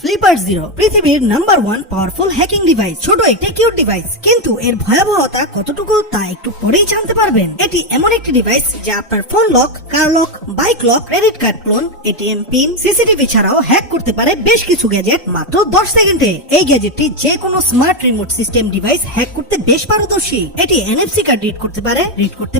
Flipper zero পৃথিবীর number one powerful hacking device. ছোট একটি কিউট ডিভাইস, কিন্তু এর ভয়াবহতা কতটুকু তা একটু পরেই জানতে পারবেন। এটি এমন একটি ডিভাইস যা আপনার phone lock, car lock, bike lock, credit card clone, ATM pin, CCTV ছাড়াও হ্যাক করতে পারে বেশ কিছু গ্যাজেট মাত্র 10 সেকেন্ডে। এই গ্যাজেটটি যে কোনো smart remote system device hack করতে বেশ পারদর্শী। এটি এনএফসি কার্ড রিড করতে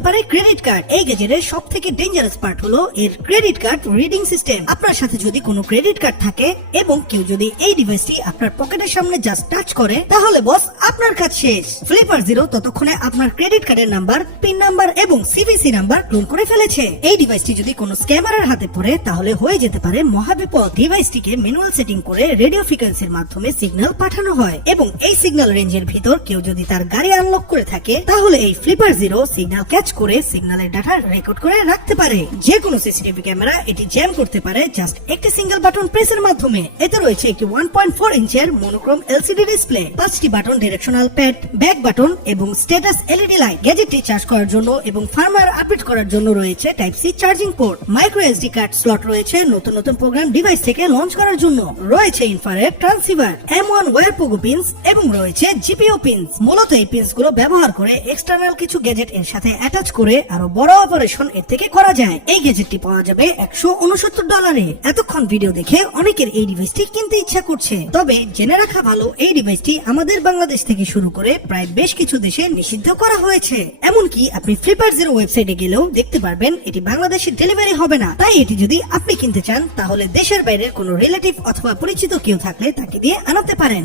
পারে ক্রেডিট কার্ড। এই গ্যাজেটের সব থেকে ডেঞ্জারাস পার্ট হলো এর ক্রেডিট কার্ড রিডিং সিস্টেম। আপনার সাথে যদি কোনো ক্রেডিট কার্ড থাকে এবং কেউ যদি এই ডিভাইসটি আপনার পকেটের সামনে জাস্ট টাচ করে, তাহলে বস আপনার কাজ শেষ। ফ্লিপার জিরো ততক্ষণে আপনার ক্রেডিট কার্ডের নাম্বার, পিন নাম্বার এবং সিভিসি নাম্বার ক্লোন করে ফেলেছে। এই ডিভাইসটি যদি কোনো স্ক্যামারের হাতে পড়ে, তাহলে হয়ে যেতে পারে মহাবিপদ। ডিভাইসটিকে ম্যানুয়াল সেটিং করে রেডিও ফ্রিকোয়েন্সির মাধ্যমে সিগন্যাল পাঠানো হয়, এবং এই সিগন্যাল রেঞ্জের ভিতর কেউ যদি তার গাড়ি আনলক করে থাকে, তাহলে এই ফ্লিপার জিরো সিগন্যাল ক্যাচ করে সিগন্যালের ডাটা রেকর্ড করে রাখতে পারে। যে কোনো সিসিটিভি ক্যামেরা এটি জ্যাম করতে পারে জাস্ট একটি সিঙ্গেল বাটন প্রেসের মাধ্যমে। এতে রয়েছে একটি 1.4 ইঞ্চের মনোক্রোম এলসিডি ডিসপ্লে, 5টি button, directional pad, back button এবং স্ট্যাটাস এলইডি লাইট। গ্যাজেটটি চার্জ করার জন্য এবং ফার্মওয়্যার আপডেট করার জন্য রয়েছে type C charging port. Micro SD card slot রয়েছে নতুন নতুন প্রোগ্রাম ডিভাইস থেকে লঞ্চ করার জন্য। রয়েছে infrared transceiver, M1 wire pogo pins এবং রয়েছে জিপিও পিনস। মূলত এই পিনস গুলো ব্যবহার করে এক্সটার্নাল কিছু গ্যাজেট এর সাথে অ্যাটাচ করে আরো বড় অপারেশন এর থেকে করা যায়। এই গ্যাজেটটি পাওয়া যাবে $169। এতক্ষণ ভিডিও দেখে অনেকের এই ডিভাইসটি কিনতে ইচ্ছা করছে, তবে জেনে রাখা ভালো এই ডিভাইসটি আমাদের বাংলাদেশ থেকে শুরু করে প্রায় বেশ কিছু দেশে নিষিদ্ধ করা হয়েছে। এমনকি আপনি ফ্লিপার জিরো ওয়েবসাইটে গেলেও দেখতে পারবেন এটি বাংলাদেশে ডেলিভারি হবে না। তাই এটি যদি আপনি কিনতে চান, তাহলে দেশের বাইরের কোনো রিলেটিভ অথবা পরিচিত কেউ থাকলে তাকে দিয়ে আনাতে পারেন।